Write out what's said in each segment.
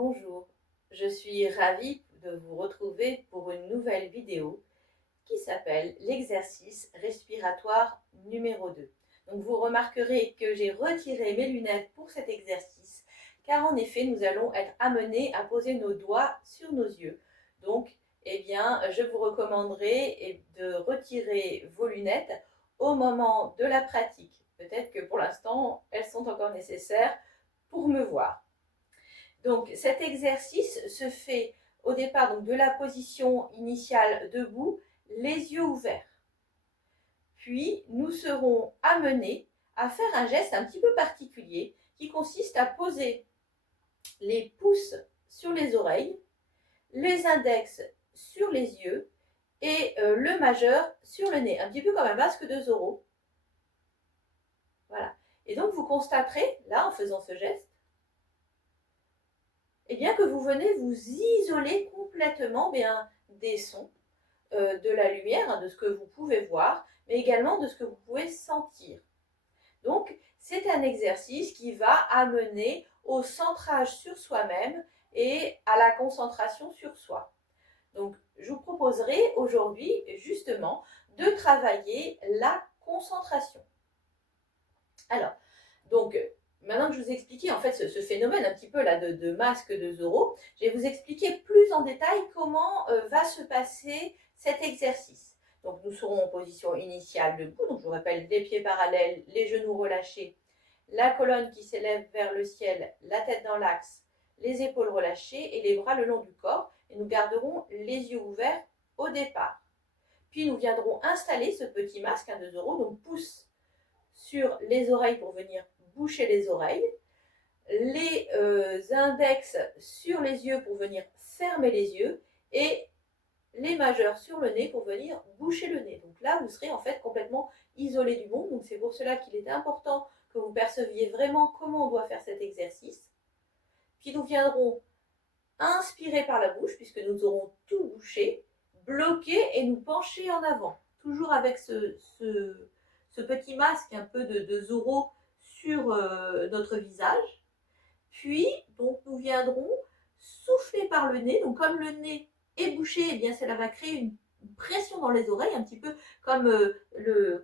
Bonjour, je suis ravie de vous retrouver pour une nouvelle vidéo qui s'appelle l'exercice respiratoire numéro 2. Donc vous remarquerez que j'ai retiré mes lunettes pour cet exercice car en effet nous allons être amenés à poser nos doigts sur nos yeux. Donc je vous recommanderais de retirer vos lunettes au moment de la pratique. Peut-être que pour l'instant elles sont encore nécessaires pour me voir. Donc cet exercice se fait au départ donc, de la position initiale debout, les yeux ouverts. Puis nous serons amenés à faire un geste un petit peu particulier qui consiste à poser les pouces sur les oreilles, les index sur les yeux et le majeur sur le nez, un petit peu comme un masque de Zorro. Voilà. Et donc vous constaterez, là en faisant ce geste, que vous venez vous isoler complètement des sons, de la lumière, de ce que vous pouvez voir, mais également de ce que vous pouvez sentir. Donc, c'est un exercice qui va amener au centrage sur soi-même et à la concentration sur soi. Donc, je vous proposerai aujourd'hui justement de travailler la concentration. Alors, donc, maintenant que je vous ai expliqué en fait ce phénomène un petit peu là de masque de Zorro, je vais vous expliquer plus en détail comment va se passer cet exercice. Donc nous serons en position initiale debout, donc je vous rappelle les pieds parallèles, les genoux relâchés, la colonne qui s'élève vers le ciel, la tête dans l'axe, les épaules relâchées et les bras le long du corps, et nous garderons les yeux ouverts au départ. Puis nous viendrons installer ce petit masque de Zorro, donc pouce sur les oreilles pour venir boucher les oreilles, les index sur les yeux pour venir fermer les yeux et les majeurs sur le nez pour venir boucher le nez. Donc là, vous serez en fait complètement isolé du monde. Donc c'est pour cela qu'il est important que vous perceviez vraiment comment on doit faire cet exercice. Puis nous viendrons inspirer par la bouche puisque nous aurons tout bouché, bloquer et nous pencher en avant. Toujours avec ce petit masque un peu de Zorro sur notre visage. Puis, donc, nous viendrons souffler par le nez. Donc, comme le nez est bouché, cela va créer une pression dans les oreilles, un petit peu comme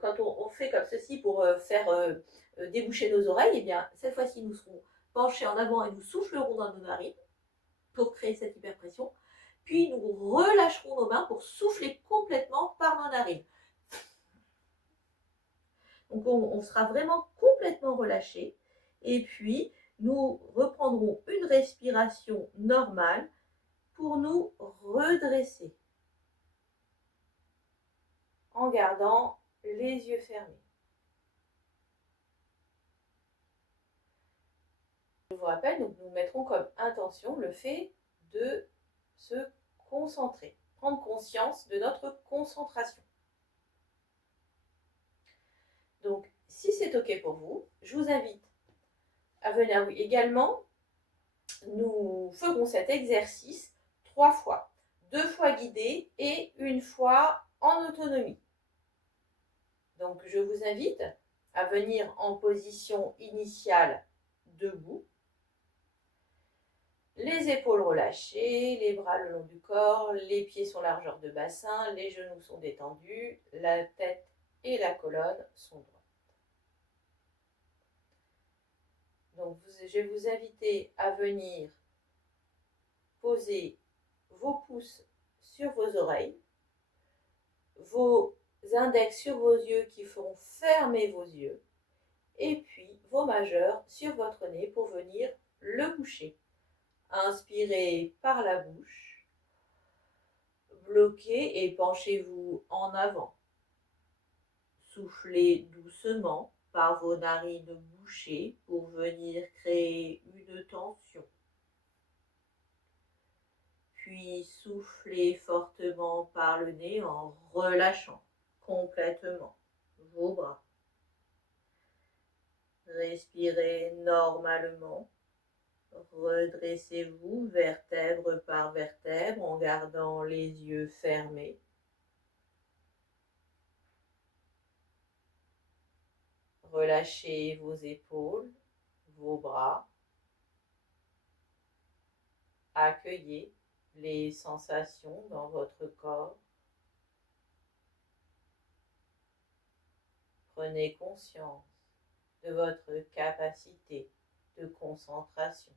quand on fait comme ceci pour faire déboucher nos oreilles. Cette fois-ci, nous serons penchés en avant et nous soufflerons dans nos narines pour créer cette hyperpression. Puis, nous relâcherons nos mains pour souffler complètement par nos narines. Donc, on sera vraiment complètement relâché. Et puis, nous reprendrons une respiration normale pour nous redresser en gardant les yeux fermés. Je vous rappelle, donc nous mettrons comme intention le fait de se concentrer, prendre conscience de notre concentration. Donc, si c'est OK pour vous, je vous invite à venir également. Nous ferons cet exercice 3 fois, 2 fois guidé et 1 fois en autonomie. Donc, je vous invite à venir en position initiale debout, les épaules relâchées, les bras le long du corps, les pieds sont largeur de bassin, les genoux sont détendus, la tête et la colonne sont droites. Donc, je vais vous inviter à venir poser vos pouces sur vos oreilles, vos index sur vos yeux qui feront fermer vos yeux, et puis vos majeurs sur votre nez pour venir le boucher. Inspirez par la bouche, bloquez et penchez-vous en avant. Soufflez doucement par vos narines bouchées pour venir créer une tension. Puis soufflez fortement par le nez en relâchant complètement vos bras. Respirez normalement. Redressez-vous vertèbre par vertèbre en gardant les yeux fermés. Relâchez vos épaules, vos bras. Accueillez les sensations dans votre corps. Prenez conscience de votre capacité de concentration.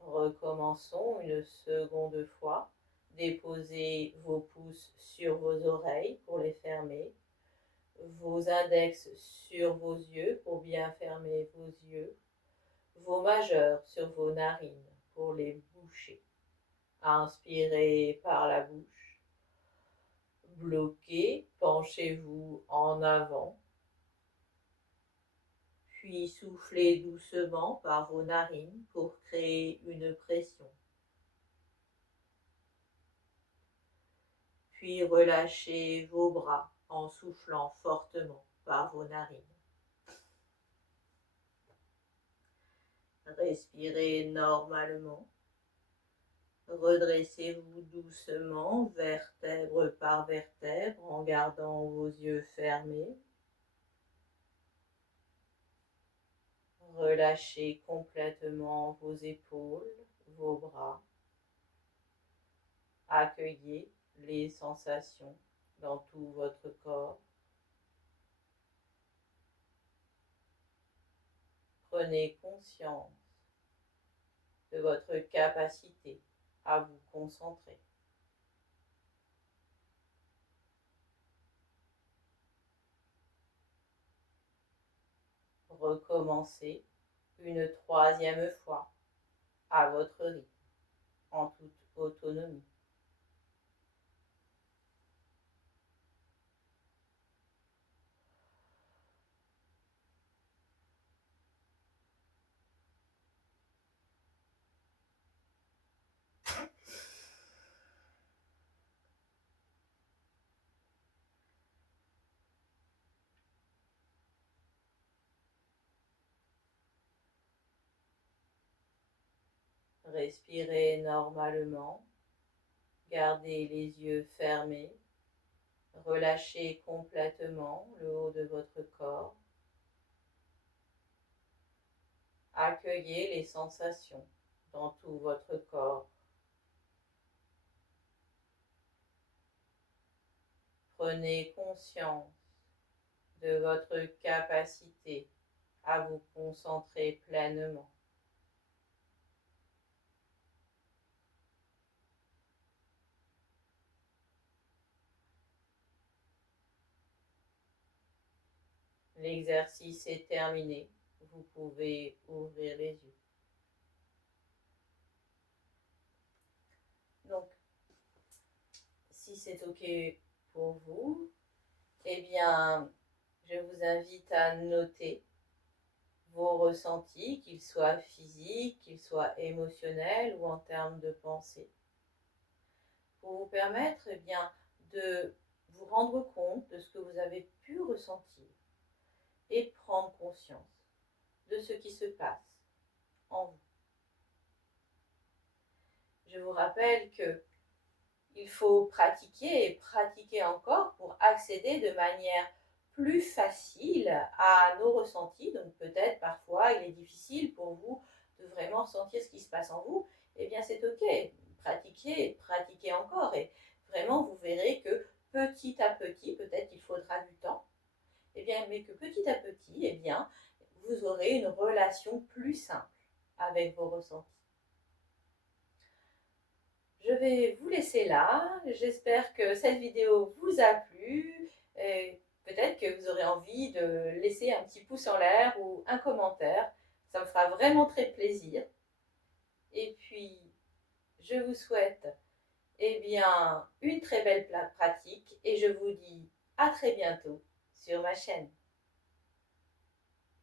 Recommençons une seconde fois. Déposez vos pouces sur vos oreilles pour les fermer, vos index sur vos yeux pour bien fermer vos yeux, vos majeurs sur vos narines pour les boucher. Inspirez par la bouche. Bloquez, penchez-vous en avant. Puis soufflez doucement par vos narines pour créer une pression. Puis relâchez vos bras en soufflant fortement par vos narines. Respirez normalement. Redressez-vous doucement, vertèbre par vertèbre, en gardant vos yeux fermés. Relâchez complètement vos épaules, vos bras. Accueillez les sensations dans tout votre corps. Prenez conscience de votre capacité à vous concentrer. Recommencez une troisième fois à votre rythme, en toute autonomie. Respirez normalement, gardez les yeux fermés, relâchez complètement le haut de votre corps, accueillez les sensations dans tout votre corps. Prenez conscience de votre capacité à vous concentrer pleinement. L'exercice est terminé, vous pouvez ouvrir les yeux. Donc, si c'est OK pour vous, eh bien, je vous invite à noter vos ressentis, qu'ils soient physiques, qu'ils soient émotionnels ou en termes de pensée, pour vous permettre eh bien, de vous rendre compte de ce que vous avez pu ressentir et prendre conscience de ce qui se passe en vous. Je vous rappelle que il faut pratiquer et pratiquer encore pour accéder de manière plus facile à nos ressentis. Donc peut-être parfois il est difficile pour vous de vraiment ressentir ce qui se passe en vous. Eh bien c'est OK, pratiquez, pratiquez encore et vraiment vous verrez que petit à petit, peut-être qu'il faudra du temps, eh bien, mais que petit à petit, eh bien, vous aurez une relation plus simple avec vos ressentis. Je vais vous laisser là. J'espère que cette vidéo vous a plu. Peut-être que vous aurez envie de laisser un petit pouce en l'air ou un commentaire. Ça me fera vraiment très plaisir. Et puis, je vous souhaite eh bien, une très belle pratique et je vous dis à très bientôt sur ma chaîne.